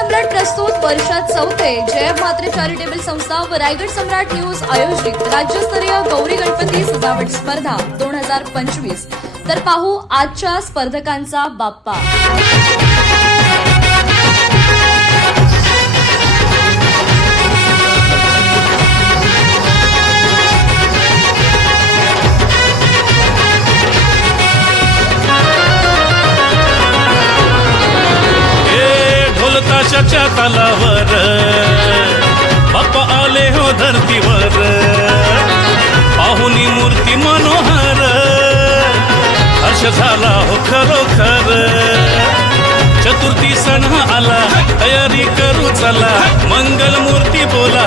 सम्राट प्रस्तुत वर्षात चौथे जय म्हात्रे चॅरिटेबल संस्था व रायगड सम्राट न्यूज आयोजित राज्यस्तरीय गौरी गणपती सजावट स्पर्धा 2025। तर पाहू आजच्या स्पर्धकांचा बाप्पा। ताशाच्या तालावर बाप्पा आले हो धरतीवर, पाहुनी मूर्ती मनोहर, हर्ष झाला हो खरोखर। चतुर्थी सण आला, तयारी करू चला, मंगल मूर्ती बोला,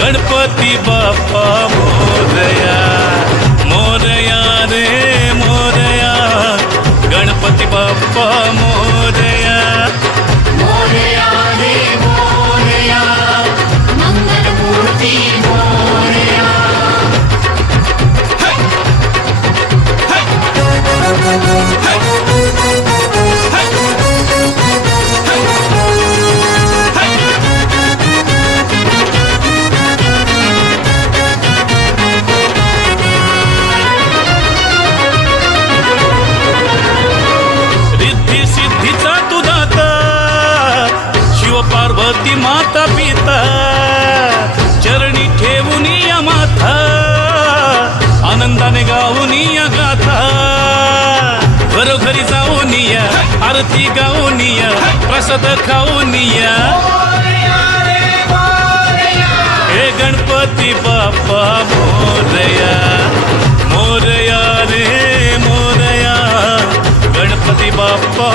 गणपती बाप्पा मोरया, मोरया रे मोरया, गणपती बाप्पा मोरया, मोरया रे मोरया, मंगल मूर्ती मोरया। पार्वती माता पिता चरणी ठेवून या माथा, आनंदाने गाऊन या गाथा, घरोघरी जाऊन या, आरती गाऊन या, प्रसाद खाऊन या, हे गणपती बाप्पा मोरया, मोरया रे मोरया, गणपती बाप्पा